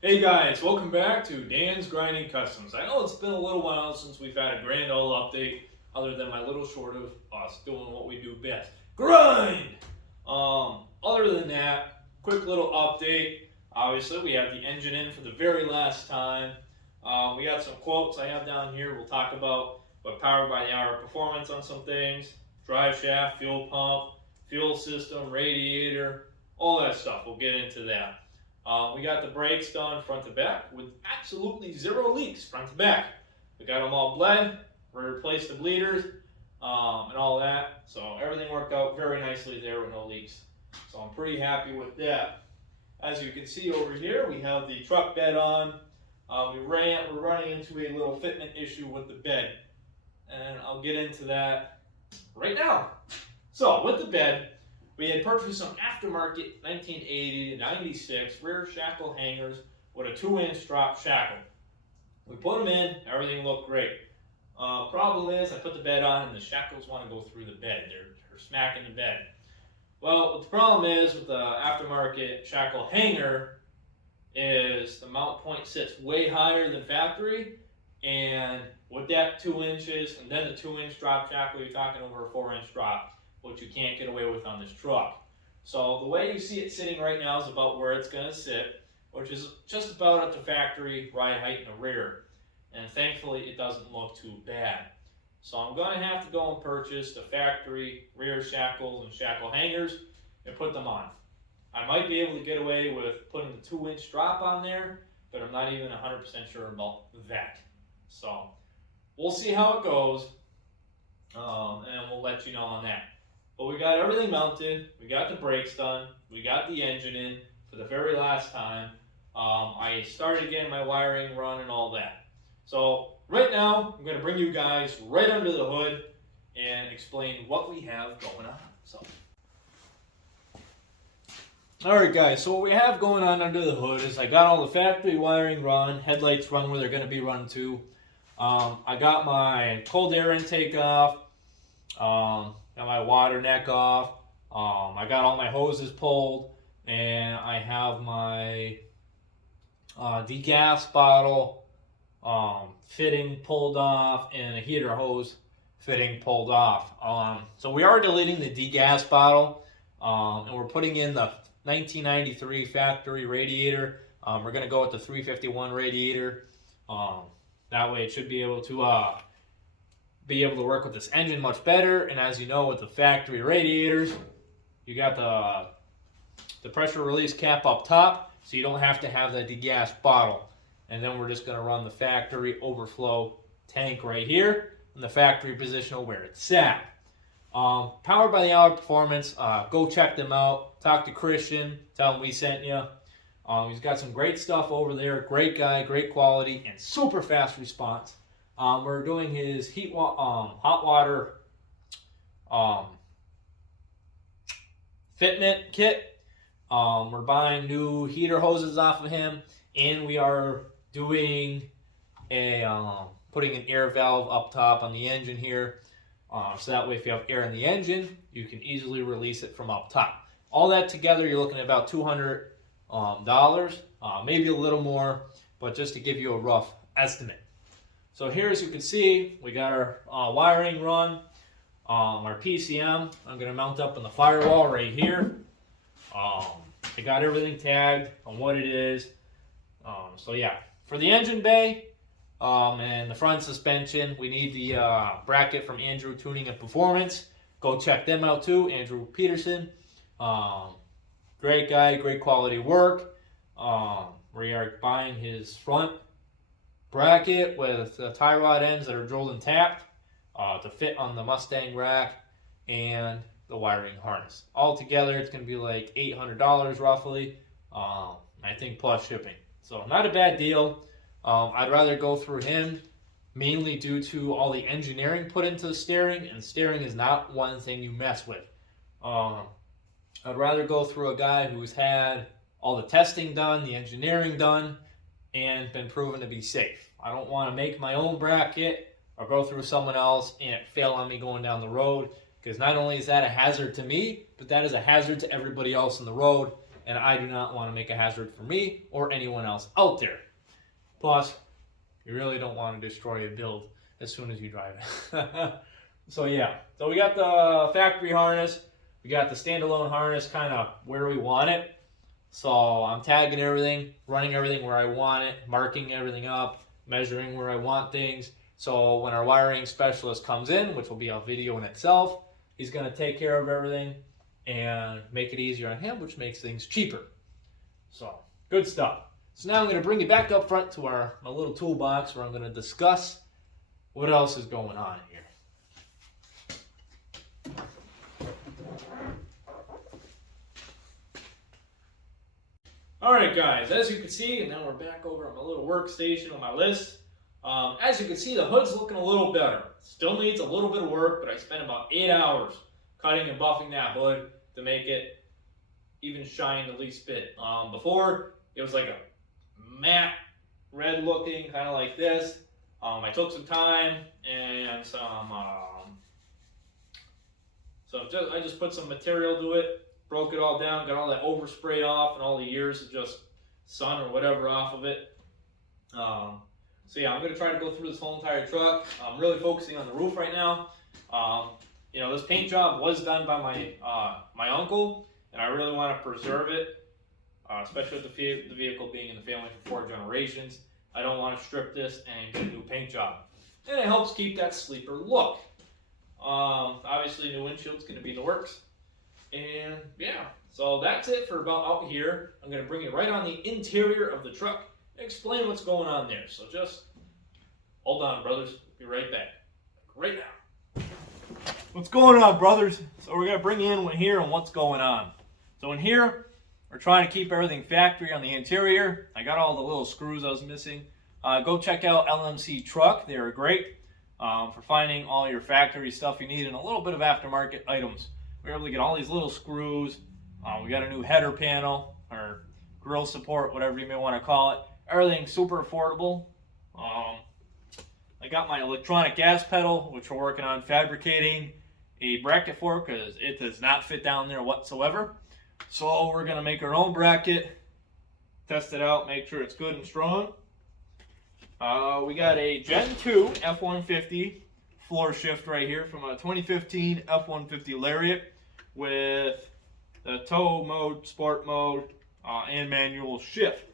Hey guys, welcome back to Dan's Grinding Customs. I know it's been a little while since we've had a grand old update, other than my little short of us doing what we do best, grind. Other than that, quick little update. Obviously, we have the engine in for the very last time. We got some quotes I have down here. We'll talk about what powered by the hour performance on some things, drive shaft, fuel pump, fuel system, radiator, all that stuff. We'll get into that. We got the brakes done front to back with absolutely zero leaks front to back. We got them all bled. We replaced the bleeders and all that. So everything worked out very nicely there with no leaks. So I'm pretty happy with that. As you can see over here, we have the truck bed on. We're running into a little fitment issue with the bed. And I'll get into that right now. So with the bed, we had purchased some aftermarket 1980 to 96 rear shackle hangers with a 2-inch drop shackle. We put them in, everything looked great. Problem is, I put the bed on and the shackles want to go through the bed. They're smacking the bed. Well, what the problem is with the aftermarket shackle hanger is the mount point sits way higher than factory, and with that 2 inches and then the 2-inch drop shackle, you're talking over a 4-inch drop, which you can't get away with on this truck. So the way you see it sitting right now is about where it's going to sit, which is just about at the factory ride height in the rear. And thankfully it doesn't look too bad. So I'm going to have to go and purchase the factory rear shackles and shackle hangers and put them on. I might be able to get away with putting the 2-inch drop on there, but I'm not even 100% sure about that. So we'll see how it goes, and we'll let you know on that. But we got everything mounted, we got the brakes done, we got the engine in for the very last time. I started getting my wiring run and all that. So right now, I'm going to bring you guys right under the hood and explain what we have going on. So, alright guys, so what we have going on under the hood is I got all the factory wiring run, headlights run where they're going to be run to. I got my cold air intake off. Got my water neck off. I got all my hoses pulled, and I have my degas bottle fitting pulled off and a heater hose fitting pulled off. So we are deleting the degas bottle, and we're putting in the 1993 factory radiator. We're going to go with the 351 radiator. That way it should be able to work with this engine much better. And as you know, with the factory radiators, you got the pressure release cap up top, so you don't have to have the degas bottle. And then we're just going to run the factory overflow tank right here in the factory positional where it's sat. Powered by the Hour Performance. Go check them out. Talk to Christian. Tell him we sent you. He's got some great stuff over there. Great guy, great quality, and super fast response. We're doing his hot water fitment kit. We're buying new heater hoses off of him, and we are doing putting an air valve up top on the engine here. So that way, if you have air in the engine, you can easily release it from up top. All that together, you're looking at about $200, maybe a little more, but just to give you a rough estimate. So here, as you can see, we got our wiring run, our PCM. I'm going to mount up on the firewall right here. I got everything tagged on what it is. So yeah, for the engine bay and the front suspension, we need the bracket from Andrew Tuning and Performance. Go check them out too, Andrew Peterson. Great guy, great quality work. We are buying his front bracket with the tie rod ends that are drilled and tapped to fit on the Mustang rack and the wiring harness. All together, it's going to be like $800 roughly, I think plus shipping. So not a bad deal. I'd rather go through him mainly due to all the engineering put into the steering, and steering is not one thing you mess with. I'd rather go through a guy who's had all the testing done, the engineering done, and been proven to be safe. I don't want to make my own bracket or go through someone else and it fail on me going down the road, because not only is that a hazard to me, but that is a hazard to everybody else in the road, and I do not want to make a hazard for me or anyone else out there. Plus, you really don't want to destroy a build as soon as you drive it. So yeah, so we got the factory harness, we got the standalone harness kind of where we want it. So I'm tagging everything, running everything where I want it, marking everything up, measuring where I want things. So when our wiring specialist comes in, which will be a video in itself, he's going to take care of everything and make it easier on him, which makes things cheaper. So good stuff. So now I'm going to bring you back up front to my little toolbox where I'm going to discuss what else is going on here. Alright guys, as you can see, and now we're back over on my little workstation on my list. As you can see, the hood's looking a little better. Still needs a little bit of work, but I spent about 8 hours cutting and buffing that hood to make it even shine the least bit. Before, it was like a matte red looking, kind of like this. I took some time and I just put some material to it, broke it all down, got all that overspray off and all the years of just sun or whatever off of it. So yeah, I'm going to try to go through this whole entire truck. I'm really focusing on the roof right now. You know, this paint job was done by my uncle, and I really want to preserve it, especially with the vehicle being in the family for 4 generations. I don't want to strip this and get a new paint job. And it helps keep that sleeper look. Obviously, new windshield's going to be in the works. And yeah, so that's it for about out here. I'm going to bring you right on the interior of the truck and explain what's going on there. So just hold on, brothers. Be right back. Right now. What's going on, brothers? So we're going to bring you in here and what's going on. So in here, we're trying to keep everything factory on the interior. I got all the little screws I was missing. Go check out LMC Truck. They are great for finding all your factory stuff you need and a little bit of aftermarket items. We're able to get all these little screws. We got a new header panel or grill support, whatever you may want to call it. Everything's super affordable. I got my electronic gas pedal, which we're working on fabricating a bracket for because it does not fit down there whatsoever. So we're going to make our own bracket, test it out, make sure it's good and strong. We got a Gen 2 F150 floor shift right here from a 2015 F150 Lariat with the tow mode, sport mode, and manual shift.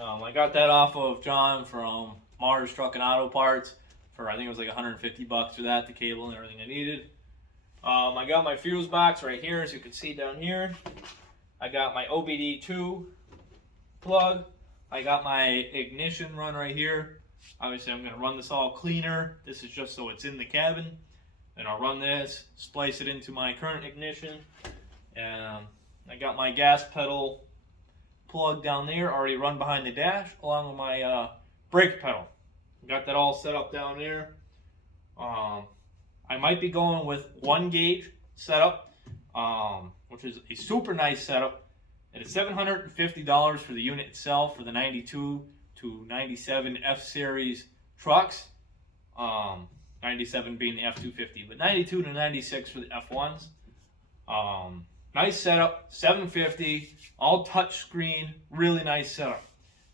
I got that off of John from Mars Truck and Auto Parts for I think it was like $150 for that, the cable and everything I needed. I got my fuse box right here, as you can see down here. I got my OBD2 plug. I got my ignition run right here. Obviously, I'm going to run this all cleaner. This is just so it's in the cabin. And I'll run this, splice it into my current ignition. And I got my gas pedal plug down there, already run behind the dash, along with my brake pedal. Got that all set up down there. I might be going with 1 gauge setup, which is a super nice setup. It is $750 for the unit itself for the 92 to 97 F series trucks. 97 being the F250, but 92 to 96 for the F1s. Nice setup, $750, all touch screen, really nice setup.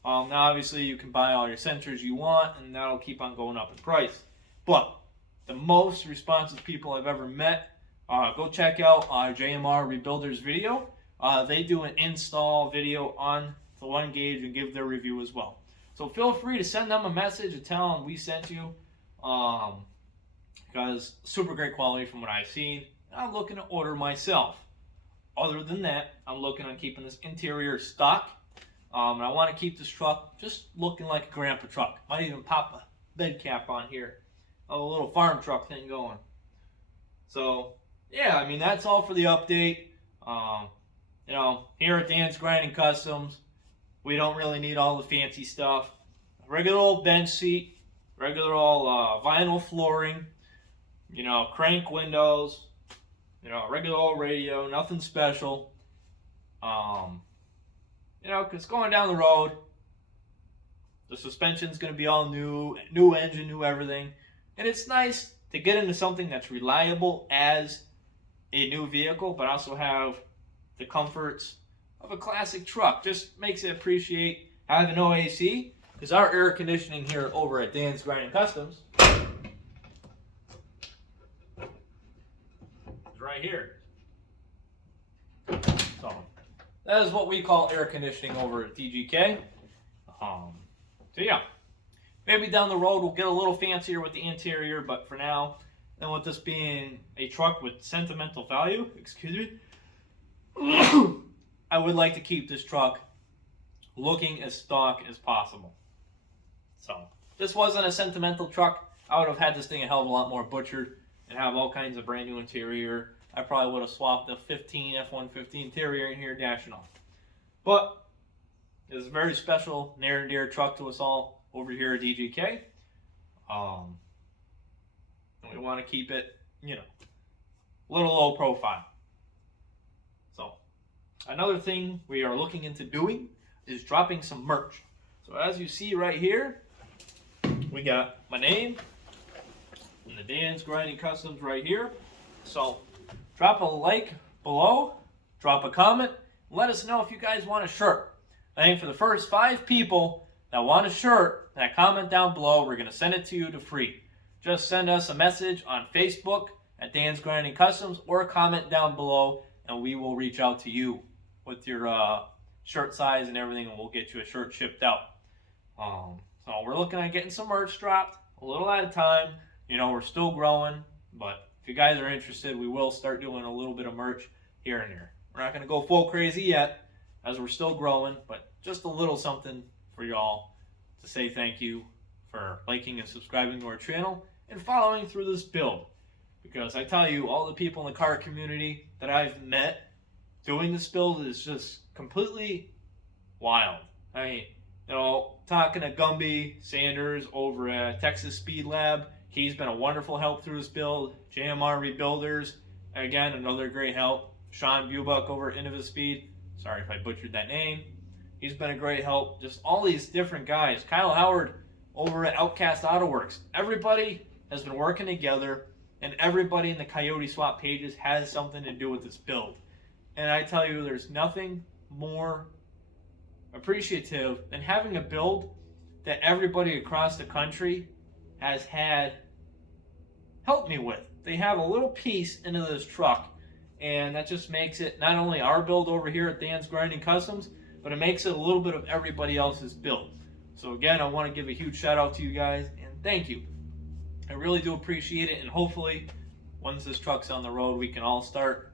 Now obviously you can buy all your sensors you want and that'll keep on going up in price. But the most responsive people I've ever met, go check out JMR Rebuilders video. They do an install video on the 1 gauge and give their review as well. So feel free to send them a message and tell them we sent you. Because super great quality from what I've seen. I'm looking to order myself. Other than that, I'm looking on keeping this interior stock. And I want to keep this truck just looking like a grandpa truck. Might even pop a bed cap on here. A little farm truck thing going. So, yeah, I mean, that's all for the update. You know, here at Dan's Grinding Customs, we don't really need all the fancy stuff. Regular old bench seat, regular old vinyl flooring, you know, crank windows, you know, regular old radio, nothing special. You know, because going down the road, the suspension's going to be all new engine, new everything. And it's nice to get into something that's reliable as a new vehicle, but also have the comforts of a classic truck. Just makes it appreciate having no AC, because our air conditioning here over at Dan's Grinding Customs is right here. So that is what we call air conditioning over at DGK. So yeah, maybe down the road we'll get a little fancier with the interior, but for now, and with this being a truck with sentimental value, excuse me, I would like to keep this truck looking as stock as possible. So if this wasn't a sentimental truck, I would have had this thing a hell of a lot more butchered and have all kinds of brand new interior. I probably would have swapped the F150 interior in here, dashing off. But it's a very special, near and dear truck to us all over here at DGK. And we want to keep it, you know, a little low profile. So another thing we are looking into doing is dropping some merch. So as you see right here, we got my name and the Dan's Grinding Customs right here. So drop a like below, drop a comment, let us know if you guys want a shirt. I think for the first 5 people that want a shirt, that comment down below, we're going to send it to you to free. Just send us a message on Facebook at Dan's Grinding Customs or comment down below and we will reach out to you with your shirt size and everything, and we'll get you a shirt shipped out. So we're looking at getting some merch dropped a little at a time. You know, we're still growing, but if you guys are interested, we will start doing a little bit of merch here and there. We're not going to go full crazy yet as we're still growing, but just a little something for y'all to say thank you for liking and subscribing to our channel and following through this build. Because I tell you, all the people in the car community that I've met doing this build is just completely wild. I mean, you know, talking to Gumby Sanders over at Texas Speed Lab, he's been a wonderful help through this build. JMR Rebuilders, again, another great help. Sean Bubuck over at Innova Speed, sorry if I butchered that name. He's been a great help. Just all these different guys. Kyle Howard over at Outcast Auto Works. Everybody has been working together, and everybody in the Coyote Swap pages has something to do with this build. And I tell you, there's nothing more appreciative than having a build that everybody across the country has had helped me with. They have a little piece into this truck, and that just makes it not only our build over here at Dan's Grinding Customs, but it makes it a little bit of everybody else's build. So again, I want to give a huge shout out to you guys, and thank you. I really do appreciate it, and hopefully once this truck's on the road, we can all start